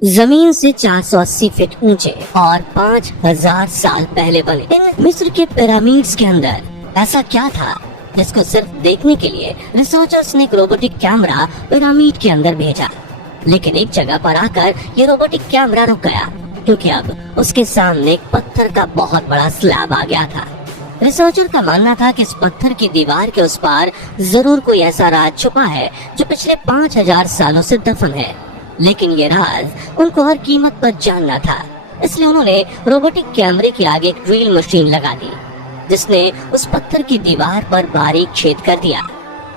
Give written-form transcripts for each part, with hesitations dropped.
जमीन से 480 फीट ऊंचे और 5000 साल पहले बने इन मिस्र के पिरामिड्स के अंदर ऐसा क्या था जिसको सिर्फ देखने के लिए रिसर्चर्स ने एक रोबोटिक कैमरा पिरामिड के अंदर भेजा। लेकिन एक जगह पर आकर ये रोबोटिक कैमरा रुक गया क्योंकि अब उसके सामने एक पत्थर का बहुत बड़ा स्लैब आ गया था। रिसर्चर का मानना था कि इस पत्थर की दीवार के उस पार जरूर कोई ऐसा राज छुपा है जो पिछले 5000 सालों से दफन है। लेकिन ये राज उनको हर कीमत पर जानना था, इसलिए उन्होंने रोबोटिक कैमरे के आगे एक ड्रिल मशीन लगा दी जिसने उस पत्थर की दीवार पर बारीक छेद कर दिया।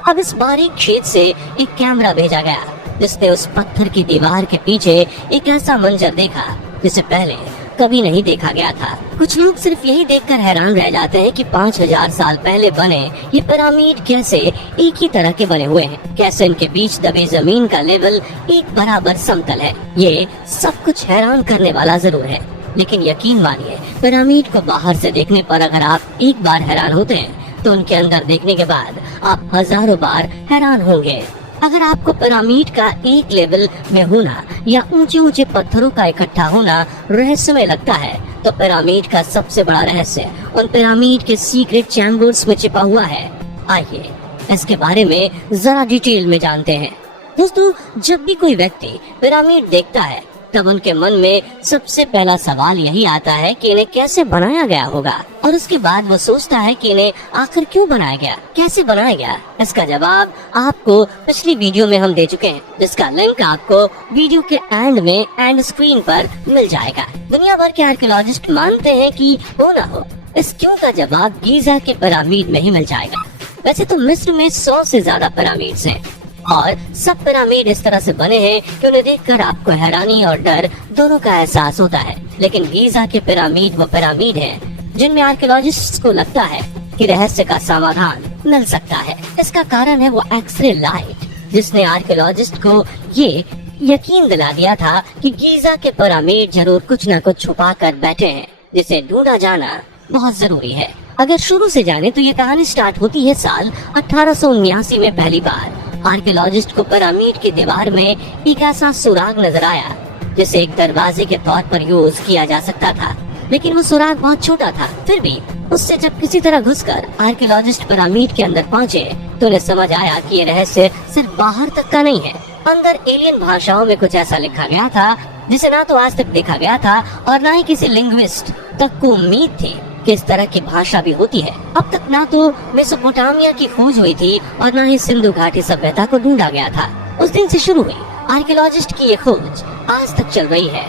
अब इस बारीक छेद से एक कैमरा भेजा गया जिसने उस पत्थर की दीवार के पीछे एक ऐसा मंजर देखा जिसे पहले कभी नहीं देखा गया था। कुछ लोग सिर्फ यही देखकर हैरान रह जाते हैं कि 5000 साल पहले बने ये पिरामिड कैसे एक ही तरह के बने हुए हैं, कैसे इनके बीच दबे जमीन का लेवल एक बराबर समतल है। ये सब कुछ हैरान करने वाला जरूर है, लेकिन यकीन मानिए पिरामिड को बाहर से देखने पर अगर आप एक बार हैरान होते हैं तो उनके अंदर देखने के बाद आप हजारों बार हैरान होंगे। अगर आपको पिरामिड का एक लेवल में होना या ऊंचे ऊंचे पत्थरों का इकट्ठा होना रहस्यमय लगता है, तो पिरामिड का सबसे बड़ा रहस्य उन पिरामिड के सीक्रेट चैम्बर्स में छिपा हुआ है। आइए इसके बारे में जरा डिटेल में जानते हैं। दोस्तों, जब भी कोई व्यक्ति पिरामिड देखता है तब उनके मन में सबसे पहला सवाल यही आता है कि इन्हें कैसे बनाया गया होगा, और उसके बाद वो सोचता है कि इन्हें आखिर क्यों बनाया गया, कैसे बनाया गया। इसका जवाब आपको पिछली वीडियो में हम दे चुके हैं, जिसका लिंक आपको वीडियो के एंड स्क्रीन पर मिल जाएगा। दुनिया भर के आर्कियोलॉजिस्ट मानते हैं कि हो ना हो इस क्यों का जवाब गीजा के पिरामिड में ही मिल जाएगा। वैसे तो मिस्र में 100 से ज्यादा पिरामिड्स हैं और सब पिरामिड इस तरह से बने हैं कि उन्हें देखकर आपको हैरानी और डर दोनों का एहसास होता है। लेकिन गीजा के पिरामिड वो पिरामिड हैं जिनमें आर्कियोलॉजिस्ट्स को लगता है कि रहस्य का समाधान मिल सकता है। इसका कारण है वो एक्सरे लाइट जिसने आर्कियोलॉजिस्ट को ये यकीन दिला दिया था कि गीजा के पिरामिड जरूर कुछ न कुछ छुपा कर बैठे हैं जिसे ढूंढा जाना बहुत जरूरी है। अगर शुरू से जाने तो ये कहानी स्टार्ट होती है साल 1879 में। पहली बार आर्कियोलॉजिस्ट को पिरामिड की दीवार में एक ऐसा सुराग नजर आया जिसे एक दरवाजे के तौर पर यूज किया जा सकता था, लेकिन वो सुराग बहुत छोटा था। फिर भी उससे जब किसी तरह घुसकर आर्कियोलॉजिस्ट पिरामिड के अंदर पहुंचे तो उन्हें समझ आया कि ये रहस्य सिर्फ बाहर तक का नहीं है। अंदर एलियन भाषाओं में कुछ ऐसा लिखा गया था जिसे ना तो आज तक देखा गया था और ना ही किसी लिंग्विस्ट तक को उम्मीद थी कि इस तरह की भाषा भी होती है। अब तक ना तो मेसोपोटामिया की खोज हुई थी और ना ही सिंधु घाटी सभ्यता को ढूंढा गया था। उस दिन से शुरू हुई आर्कियोलॉजिस्ट की ये खोज आज तक चल रही है।